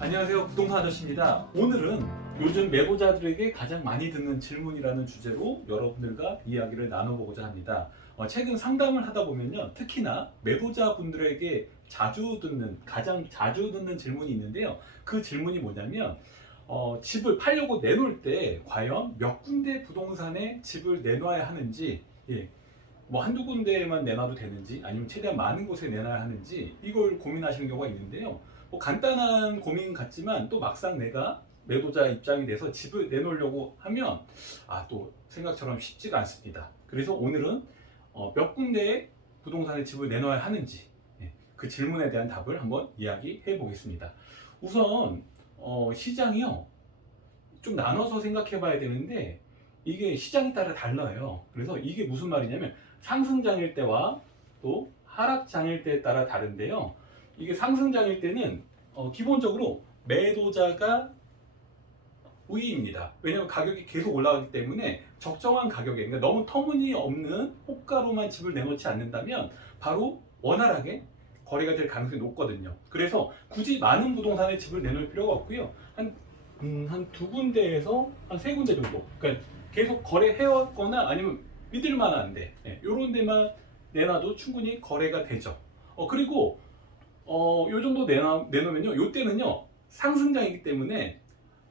안녕하세요. 부동산 아저씨입니다. 오늘은 요즘 매보자들에게 가장 많이 듣는 질문이라는 주제로 여러분들과 이야기를 나눠보고자 합니다. 어, 최근 상담을 하다 보면요. 특히나 매보자 분들에게 자주 듣는, 가장 자주 듣는 질문이 있는데요. 그 질문이 뭐냐면, 어, 집을 팔려고 내놓을 때 과연 몇 군데 부동산에 집을 내놔야 하는지, 예, 뭐 한두 군데만 내놔도 되는지, 아니면 최대한 많은 곳에 내놔야 하는지, 이걸 고민하시는 경우가 있는데요. 뭐 간단한 고민 같지만 또 막상 내가 매도자 입장이 돼서 집을 내놓으려고 하면 아 또 생각처럼 쉽지가 않습니다. 그래서 오늘은 어, 몇 군데의 부동산에 집을 내놔야 하는지 예, 그 질문에 대한 답을 한번 이야기해 보겠습니다. 우선 어, 시장이요 좀 나눠서 생각해 봐야 되는데 이게 시장에 따라 달라요. 그래서 이게 무슨 말이냐면 상승장일 때와 또 하락장일 때에 따라 다른데요. 이게 상승장일 때는 어, 기본적으로 매도자가 우위입니다. 왜냐하면 가격이 계속 올라가기 때문에 적정한 가격에 그러니까 너무 터무니없는 호가로만 집을 내놓지 않는다면 바로 원활하게 거래가 될 가능성이 높거든요. 그래서 굳이 많은 부동산에 집을 내놓을 필요가 없고요. 한 음, 한두 군데에서 한 세 군데 정도. 그러니까 계속 거래해왔거나 아니면 믿을 만한데 이런 데만 내놔도 충분히 거래가 되죠. 어, 그리고 어, 요 정도 내놔, 내놓으면요. 요 때는요. 상승장이기 때문에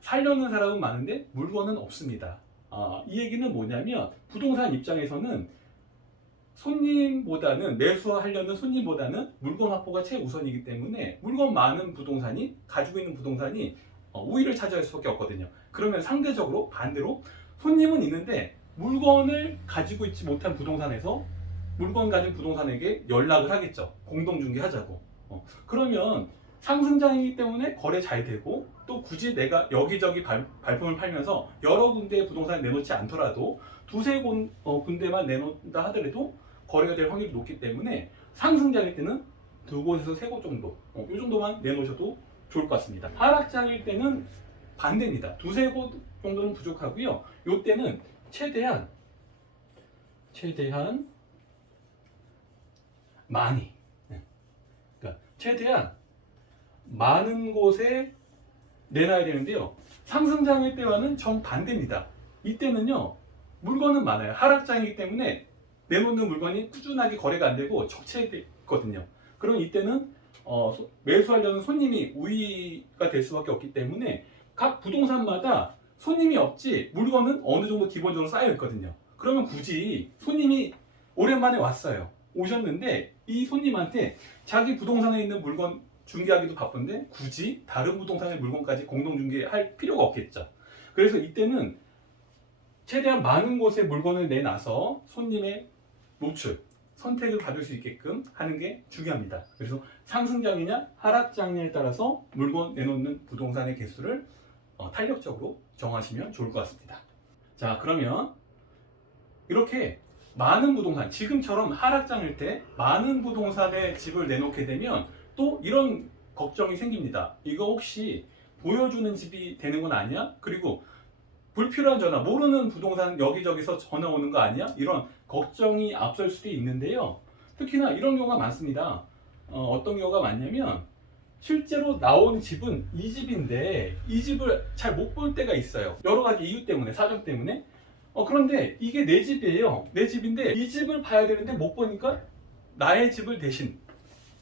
살려는 사람은 많은데 물건은 없습니다. 아, 이 얘기는 뭐냐면 부동산 입장에서는 손님보다는 매수하려는 손님보다는 물건 확보가 최우선이기 때문에 물건 많은 부동산이 가지고 있는 부동산이 어, 우위를 차지할 수밖에 없거든요. 그러면 상대적으로 반대로 손님은 있는데 물건을 가지고 있지 못한 부동산에서 물건 가진 부동산에게 연락을 하겠죠. 공동 중개하자고. 어, 그러면 상승장이기 때문에 거래 잘 되고 또 굳이 내가 여기저기 발, 발품을 팔면서 여러 군데의 부동산을 내놓지 않더라도 두세 군, 어, 군데만 내놓는다 하더라도 거래가 될 확률이 높기 때문에 상승장일 때는 두 곳에서 세 곳 정도 어, 이 정도만 내놓으셔도 좋을 것 같습니다. 하락장일 때는 반대입니다. 두세 곳 정도는 부족하고요. 요 때는 최대한 최대한 많이 최대한 많은 곳에 내놔야 되는데요. 상승장일 때와는 정반대입니다. 이때는요, 물건은 많아요. 하락장이기 때문에 내놓는 물건이 꾸준하게 거래가 안 되고 적체되거든요. 그럼 이때는 어, 소- 매수하려는 손님이 우위가 될 수밖에 없기 때문에 각 부동산마다 손님이 없지 물건은 어느 정도 기본적으로 쌓여 있거든요. 그러면 굳이 손님이 오랜만에 왔어요. 오셨는데 이 손님한테 자기 부동산에 있는 물건 중개하기도 바쁜데 굳이 다른 부동산의 물건까지 공동 중개할 필요가 없겠죠. 그래서 이때는 최대한 많은 곳에 물건을 내놔서 손님의 노출, 선택을 받을 수 있게끔 하는 게 중요합니다. 그래서 상승장이냐 하락장이냐에 따라서 물건 내놓는 부동산의 개수를 어, 탄력적으로 정하시면 좋을 것 같습니다. 자, 그러면 이렇게 많은 부동산, 지금처럼 하락장일 때 많은 부동산에 집을 내놓게 되면 또 이런 걱정이 생깁니다. 이거 혹시 보여주는 집이 되는 건 아니야? 그리고 불필요한 전화, 모르는 부동산 여기저기서 전화 오는 거 아니야? 이런 걱정이 앞설 수도 있는데요. 특히나 이런 경우가 많습니다. 어, 떤 경우가 많냐면 실제로 나온 집은 이 집인데 이 집을 잘 못 볼 때가 있어요. 여러 가지 이유 때문에, 사정 때문에. 어, 그런데 이게 내 집이에요. 내 집인데 이 집을 봐야 되는데 못 보니까 나의 집을 대신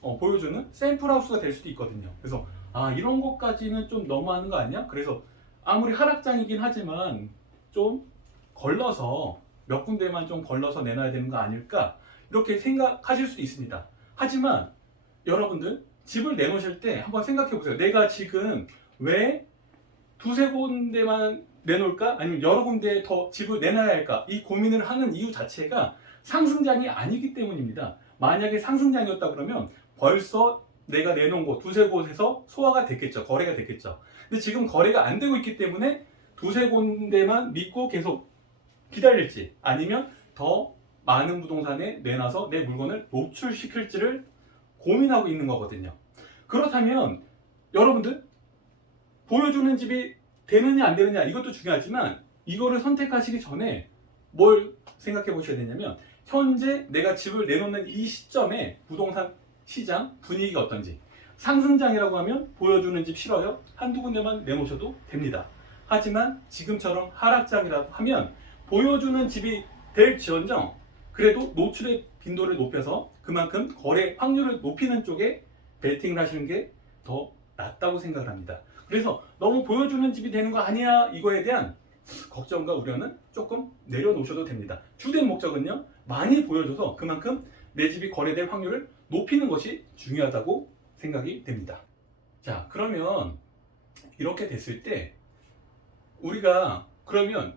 어, 보여주는 샘플 하우스가 될 수도 있거든요. 그래서 아 이런 것까지는 좀 너무하는 거 아니야? 그래서 아무리 하락장이긴 하지만 좀 걸러서 몇 군데만 좀 걸러서 내놔야 되는 거 아닐까 이렇게 생각하실 수도 있습니다. 하지만 여러분들 집을 내놓으실 때 한번 생각해 보세요. 내가 지금 왜 두세 군데만 내놓을까? 아니면 여러 군데에 더 집을 내놔야 할까? 이 고민을 하는 이유 자체가 상승장이 아니기 때문입니다. 만약에 상승장이었다 그러면 벌써 내가 내놓은 곳 두세 곳에서 소화가 됐겠죠. 거래가 됐겠죠. 근데 지금 거래가 안 되고 있기 때문에 두세 군데만 믿고 계속 기다릴지 아니면 더 많은 부동산에 내놔서 내 물건을 노출시킬지를 고민하고 있는 거거든요. 그렇다면 여러분들 보여주는 집이 되느냐 안 되느냐 이것도 중요하지만 이거를 선택하시기 전에 뭘 생각해 보셔야 되냐면 현재 내가 집을 내놓는 이 시점에 부동산 시장 분위기가 어떤지 상승장이라고 하면 보여주는 집 싫어요? 한두 군데만 내놓으셔도 됩니다. 하지만 지금처럼 하락장이라고 하면 보여주는 집이 될지언정 그래도 노출의 빈도를 높여서 그만큼 거래 확률을 높이는 쪽에 베팅을 하시는 게 더 낫다고 생각을 합니다. 그래서 너무 보여주는 집이 되는 거 아니야 이거에 대한 걱정과 우려는 조금 내려놓으셔도 됩니다. 주된 목적은요 많이 보여줘서 그만큼 내 집이 거래될 확률을 높이는 것이 중요하다고 생각이 됩니다. 자 그러면 이렇게 됐을 때 우리가 그러면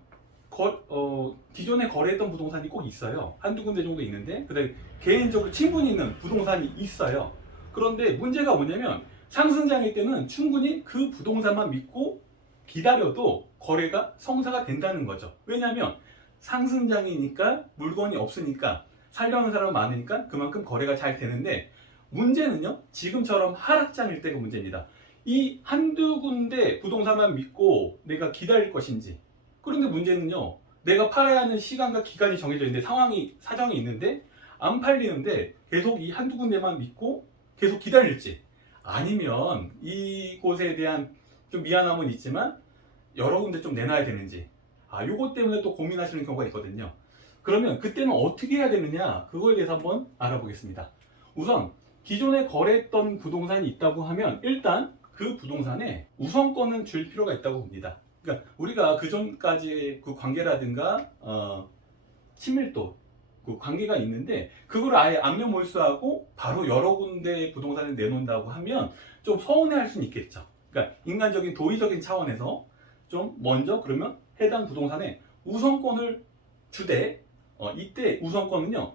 거- 어, 기존에 거래했던 부동산이 꼭 있어요. 한두 군데 정도 있는데, 그다음에 개인적으로 친분이 있는 부동산이 있어요. 그런데 문제가 뭐냐면 상승장일 때는 충분히 그 부동산만 믿고 기다려도 거래가 성사가 된다는 거죠. 왜냐하면 상승장이니까 물건이 없으니까 살려는 사람 많으니까 그만큼 거래가 잘 되는데 문제는요 지금처럼 하락장일 때가 문제입니다. 이 한두 군데 부동산만 믿고 내가 기다릴 것인지 그런데 문제는요 내가 팔아야 하는 시간과 기간이 정해져 있는데 상황이 사정이 있는데 안 팔리는데 계속 이 한두 군데만 믿고 계속 기다릴지 아니면 이곳에 대한 좀 미안함은 있지만 여러 군데 좀 내놔야 되는지. 아 요것 때문에 또 고민하시는 경우가 있거든요. 그러면 그때는 어떻게 해야 되느냐? 그거에 대해서 한번 알아보겠습니다. 우선 기존에 거래했던 부동산이 있다고 하면 일단 그 부동산에 우선권은 줄 필요가 있다고 봅니다. 그러니까 우리가 그 전까지의 그 관계라든가 어, 친밀도 그 관계가 있는데 그걸 아예 안면 몰수하고 바로 여러 군데 부동산을 내놓는다고 하면 좀 서운해할 수는 있겠죠. 그러니까 인간적인 도의적인 차원에서 좀 먼저 그러면 해당 부동산에 우선권을 주되 어, 이때 우선권은요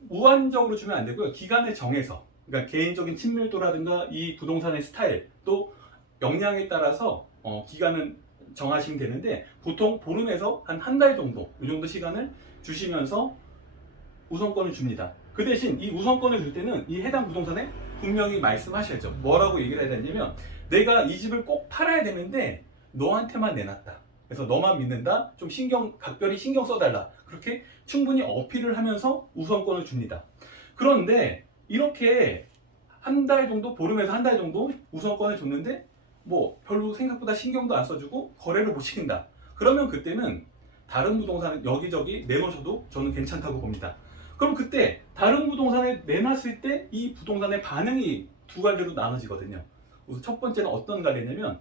무한적으로 주면 안 되고요 기간을 정해서 그러니까 개인적인 친밀도라든가 이 부동산의 스타일 또 역량에 따라서 어, 기간은 정하시면 되는데 보통 보름에서 한 한 달 정도 이 정도 시간을 주시면서 우선권을 줍니다. 그 대신 이 우선권을 줄 때는 이 해당 부동산에 분명히 말씀하셔야죠. 뭐라고 얘기를 해야 되냐면 내가 이 집을 꼭 팔아야 되는데 너한테만 내놨다. 그래서 너만 믿는다. 좀 신경 각별히 신경 써달라. 그렇게 충분히 어필을 하면서 우선권을 줍니다. 그런데 이렇게 한 달 정도 보름에서 한 달 정도 우선권을 줬는데 뭐 별로 생각보다 신경도 안 써주고 거래를 못 시킨다. 그러면 그때는 다른 부동산을 여기저기 내놓으셔도 저는 괜찮다고 봅니다. 그럼 그때 다른 부동산에 내놨을 때 이 부동산의 반응이 두 갈래로 나눠지거든요. 우선 첫 번째는 어떤 갈래냐면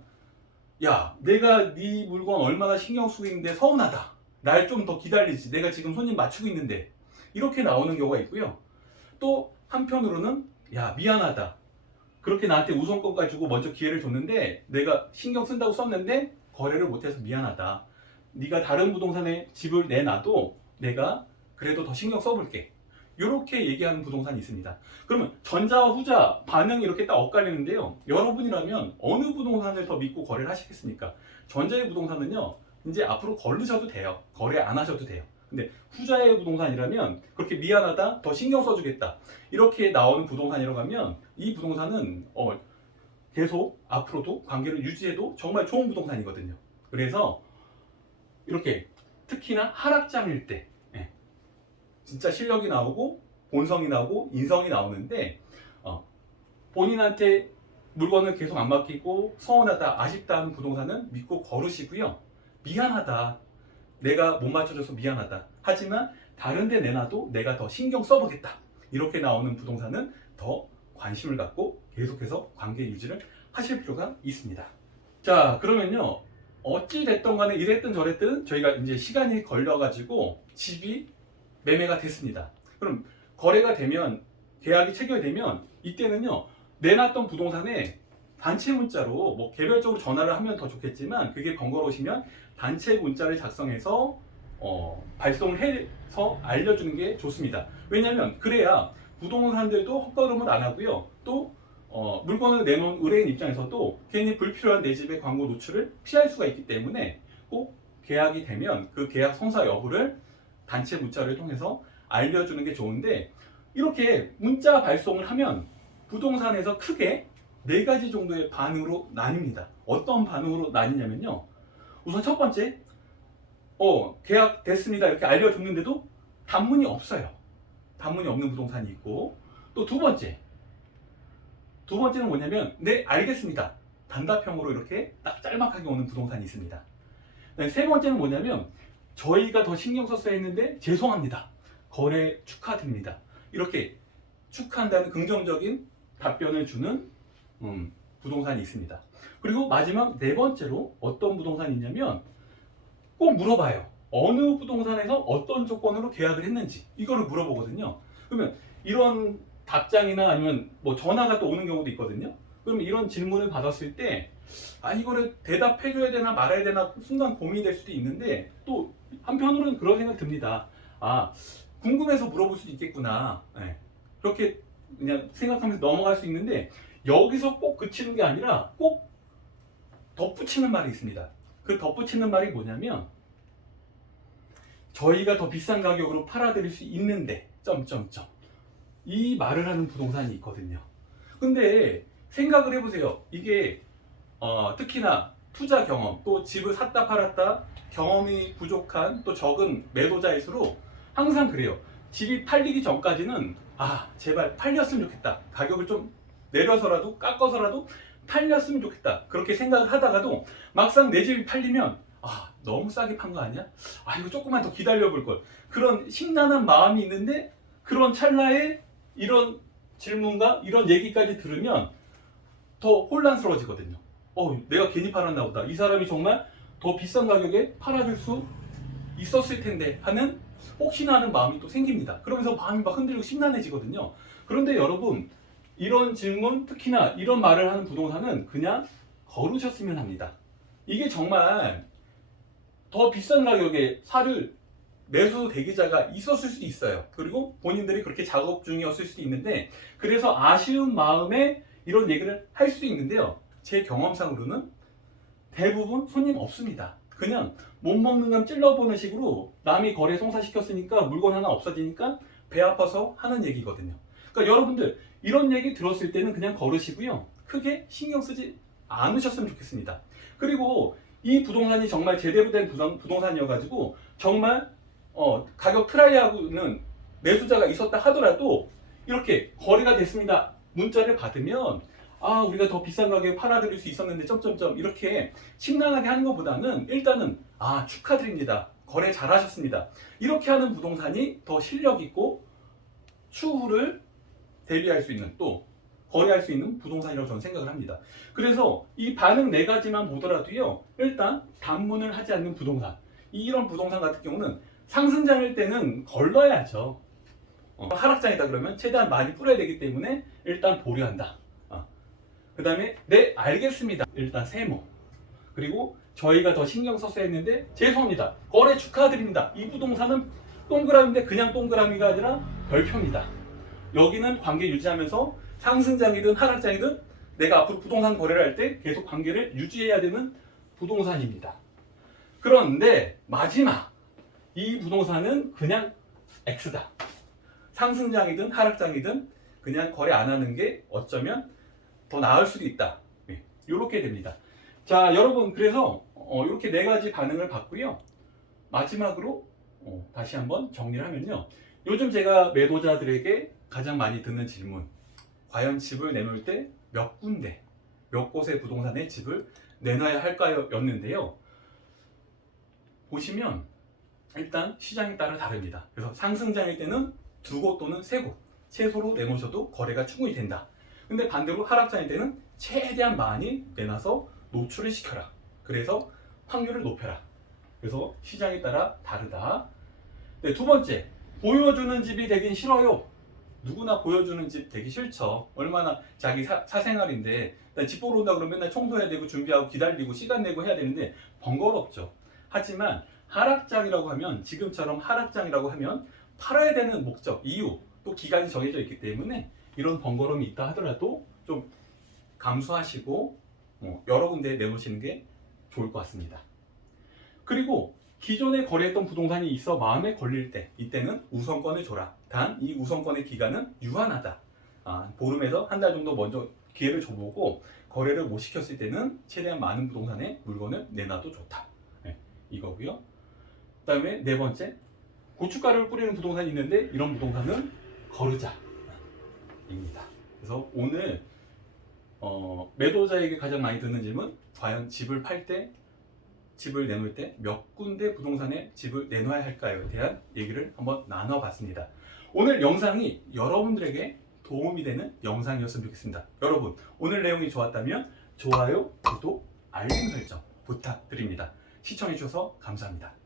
야 내가 네 물건 얼마나 신경 쓰고 있는데 서운하다. 날 좀 더 기다리지. 내가 지금 손님 맞추고 있는데 이렇게 나오는 경우가 있고요. 또 한편으로는 야 미안하다. 그렇게 나한테 우선권까지 주고 먼저 기회를 줬는데 내가 신경 쓴다고 썼는데 거래를 못해서 미안하다. 네가 다른 부동산에 집을 내놔도 내가 그래도 더 신경 써볼게. 이렇게 얘기하는 부동산이 있습니다. 그러면 전자와 후자 반응이 이렇게 딱 엇갈리는데요. 여러분이라면 어느 부동산을 더 믿고 거래를 하시겠습니까? 전자의 부동산은요, 이제 앞으로 걸르셔도 돼요. 거래 안 하셔도 돼요. 근데 후자의 부동산이라면 그렇게 미안하다, 더 신경 써주겠다. 이렇게 나오는 부동산이라고 하면 이 부동산은 어, 계속 앞으로도 관계를 유지해도 정말 좋은 부동산이거든요. 그래서 이렇게 특히나 하락장일 때 예, 진짜 실력이 나오고 본성이 나오고 인성이 나오는데 어, 본인한테 물건을 계속 안 맡기고 서운하다 아쉽다 하는 부동산은 믿고 걸으시고요. 미안하다. 내가 못 맞춰줘서 미안하다. 하지만 다른 데 내놔도 내가 더 신경 써보겠다. 이렇게 나오는 부동산은 더 관심을 갖고 계속해서 관계 유지를 하실 필요가 있습니다. 자 그러면요. 어찌 됐던 간에 이랬든 저랬든 저희가 이제 시간이 걸려가지고 집이 매매가 됐습니다. 그럼 거래가 되면 계약이 체결되면 이때는요 내놨던 부동산에 단체 문자로 뭐 개별적으로 전화를 하면 더 좋겠지만 그게 번거로우시면 단체 문자를 작성해서 어, 발송을 해서 알려주는 게 좋습니다. 왜냐하면 그래야 부동산들도 헛걸음을 안 하고요 또 어, 물건을 내놓은 의뢰인 입장에서도 괜히 불필요한 내 집의 광고 노출을 피할 수가 있기 때문에 꼭 계약이 되면 그 계약 성사 여부를 단체 문자를 통해서 알려주는 게 좋은데 이렇게 문자 발송을 하면 부동산에서 크게 네 가지 정도의 반응으로 나뉩니다. 어떤 반응으로 나뉘냐면요. 우선 첫 번째, 어, 계약 됐습니다. 이렇게 알려줬는데도 단문이 없어요. 단문이 없는 부동산이 있고 또 두 번째, 두 번째는 뭐냐면 네 알겠습니다. 단답형으로 이렇게 딱 짤막하게 오는 부동산이 있습니다. 세 번째는 뭐냐면 저희가 더 신경 썼어야 했는데 죄송합니다. 거래 축하드립니다. 이렇게 축하한다는 긍정적인 답변을 주는 음, 부동산이 있습니다. 그리고 마지막 네 번째로 어떤 부동산이 있냐면 꼭 물어봐요. 어느 부동산에서 어떤 조건으로 계약을 했는지 이거를 물어보거든요. 그러면 이런 답장이나 아니면 뭐 전화가 또 오는 경우도 있거든요. 그러면 이런 질문을 받았을 때 아 이거를 대답해줘야 되나 말아야 되나 순간 고민이 될 수도 있는데 또 한편으로는 그런 생각 듭니다. 아 궁금해서 물어볼 수도 있겠구나. 예. 그렇게 그냥 생각하면서 넘어갈 수 있는데 여기서 꼭 그치는 게 아니라 꼭 덧붙이는 말이 있습니다. 그 덧붙이는 말이 뭐냐면 저희가 더 비싼 가격으로 팔아드릴 수 있는데 점점점 이 말을 하는 부동산이 있거든요. 근데 생각을 해보세요. 이게 어, 특히나 투자 경험 또 집을 샀다 팔았다 경험이 부족한 또 적은 매도자일수록 항상 그래요. 집이 팔리기 전까지는 아 제발 팔렸으면 좋겠다. 가격을 좀 내려서라도 깎아서라도 팔렸으면 좋겠다. 그렇게 생각을 하다가도 막상 내 집이 팔리면 아 너무 싸게 판 거 아니야? 아 이거 조금만 더 기다려 볼 걸. 그런 심란한 마음이 있는데 그런 찰나에 이런 질문과 이런 얘기까지 들으면 더 혼란스러워지거든요. 어, 내가 괜히 팔았나 보다. 이 사람이 정말 더 비싼 가격에 팔아줄 수 있었을 텐데 하는 혹시나 하는 마음이 또 생깁니다. 그러면서 마음이 막 흔들리고 심란해지거든요. 그런데 여러분, 이런 질문, 특히나 이런 말을 하는 부동산은 그냥 걸으셨으면 합니다. 이게 정말 더 비싼 가격에 사를 매수 대기자가 있었을 수도 있어요. 그리고 본인들이 그렇게 작업 중이었을 수도 있는데 그래서 아쉬운 마음에 이런 얘기를 할 수도 있는데요. 제 경험상으로는 대부분 손님 없습니다. 그냥 못 먹는 감 찔러보는 식으로 남이 거래 성사시켰으니까 물건 하나 없어지니까 배 아파서 하는 얘기거든요. 그러니까 여러분들 이런 얘기 들었을 때는 그냥 걸으시고요. 크게 신경 쓰지 않으셨으면 좋겠습니다. 그리고 이 부동산이 정말 제대로 된 부동, 부동산이어가지고 정말 어, 가격 트라이하고는 매수자가 있었다 하더라도 이렇게 거래가 됐습니다. 문자를 받으면 아 우리가 더 비싼 가격에 팔아드릴 수 있었는데 점점점 이렇게 심란하게 하는 것보다는 일단은 아 축하드립니다. 거래 잘하셨습니다. 이렇게 하는 부동산이 더 실력 있고 추후를 대비할 수 있는 또 거래할 수 있는 부동산이라고 저는 생각을 합니다. 그래서 이 반응 네 가지만 보더라도요. 일단 단문을 하지 않는 부동산. 이런 부동산 같은 경우는 상승장일 때는 걸러야죠. 어, 하락장이다 그러면 최대한 많이 뿌려야 되기 때문에 일단 보류한다. 그 다음에 네 알겠습니다. 일단 세모. 그리고 저희가 더 신경 썼어야 했는데 죄송합니다. 거래 축하드립니다. 이 부동산은 동그라미인데 그냥 동그라미가 아니라 별표입니다. 여기는 관계 유지하면서 상승장이든 하락장이든 내가 앞으로 부동산 거래를 할 때 계속 관계를 유지해야 되는 부동산입니다. 그런데 마지막 이 부동산은 그냥 X다. 상승장이든 하락장이든 그냥 거래 안 하는 게 어쩌면 더 나을 수도 있다. 이렇게 됩니다. 자, 여러분 그래서 어, 이렇게 네 가지 반응을 봤고요. 마지막으로 어, 다시 한번 정리를 하면요. 요즘 제가 매도자들에게 가장 많이 듣는 질문. 과연 집을 내놓을 때 몇 군데, 몇 곳의 부동산에 집을 내놔야 할까요? 였는데요. 보시면 일단 시장에 따라 다릅니다. 그래서 상승장일 때는 두 곳 또는 세 곳, 최소로 내놓으셔도 거래가 충분히 된다. 근데 반대로 하락장일 때는 최대한 많이 내놔서 노출을 시켜라. 그래서 확률을 높여라. 그래서 시장에 따라 다르다. 네, 두 번째, 보여주는 집이 되긴 싫어요. 누구나 보여주는 집 되기 싫죠. 얼마나 자기 사, 사생활인데 나집 보러 온다 그러면 맨날 청소해야 되고 준비하고 기다리고 시간 내고 해야 되는데 번거롭죠. 하지만 하락장이라고 하면 지금처럼 하락장이라고 하면 팔아야 되는 목적, 이유, 또 기간이 정해져 있기 때문에 이런 번거로움이 있다 하더라도 좀 감수하시고 어, 여러 군데 내놓으시는 게 좋을 것 같습니다. 그리고 기존에 거래했던 부동산이 있어 마음에 걸릴 때 이때는 우선권을 줘라. 단 이 우선권의 기간은 유한하다. 아, 보름에서 한 달 정도 먼저 기회를 줘보고 거래를 못 시켰을 때는 최대한 많은 부동산에 물건을 내놔도 좋다. 네, 이거고요. 그다음에 네 번째 고춧가루를 뿌리는 부동산이 있는데 이런 부동산은 거르자. 입니다. 그래서 오늘 어, 매도자에게 가장 많이 듣는 질문 과연 집을 팔 때 집을 내놓을 때 몇 군데 부동산에 집을 내놔야 할까요에 대한 얘기를 한번 나눠봤습니다. 오늘 영상이 여러분들에게 도움이 되는 영상이었으면 좋겠습니다. 여러분 오늘 내용이 좋았다면 좋아요, 구독, 알림 설정 부탁드립니다. 시청해주셔서 감사합니다.